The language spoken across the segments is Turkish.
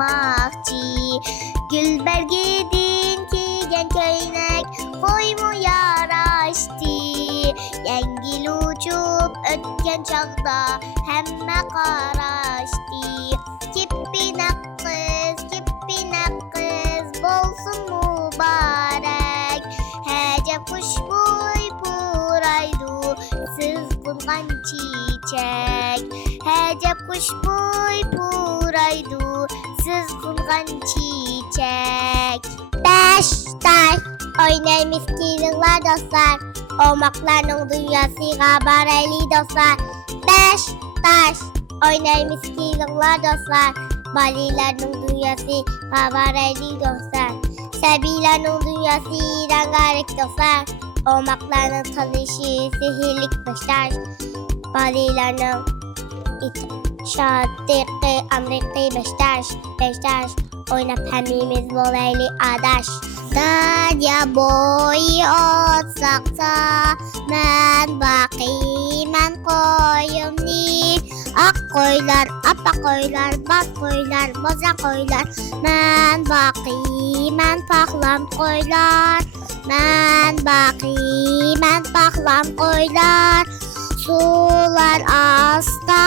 olmakçı. Gülbergedin kiygen köynek koymu yaraştı. Yengil uçup ötken çağda hemme karaştı. Kippinak kız bolsun mübarek. Hecep kuşbuy puraydu siz bulgan çiçek. Hecep kuşbuy puraydu siz bulgan çiçek. Beş taş oynar miskililer dostlar. Olmaklarının dünyası kabareli dostlar. Beş taş oynar miskililer dostlar. Balilerin dünyası kabareli dostlar. Sebilerin dünyası rengarenk dostlar. Olmaklarının tanışı sihirlik başlar. Balilerin şadıkı amrikı beştaş. Oynap hemimiz bolaylı adaş. Darya boyu otsaksa men bakayım men koyum ni. Ak koylar, apa koylar, bas koylar, boza koylar. Men bakayım men paklam koylar. Men bakayım men paklam koylar. Sular asta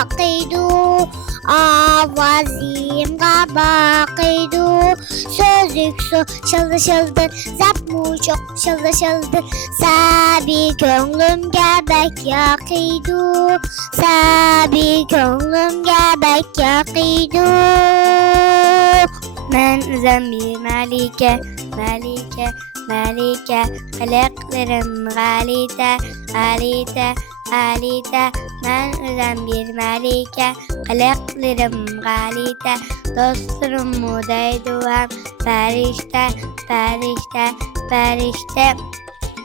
akıydu. Avazim kabakıydu. Sözlük su şıldı şıldır. Zapmu çok şıldı şıldır. Sabi gönlüm gebek yakıydu. Sabi gönlüm gebek yakıydu. Ben zembi melike Kılıklarım galite Ben özen bir melike Kılıklarım galite Dostlarım mudaydu hem Ferişte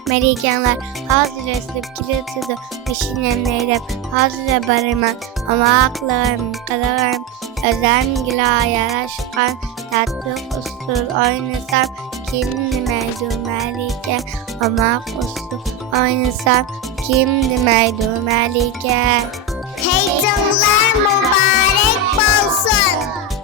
Melikanlar hazır esip kilitizi peşinem neydem hazır barıman ama aklım kadarım özen gila yaraşkan tatlı usul oynasam kim demeydu melike ama usul oynasam kim demeydu melike. Heyecanlar mübarek.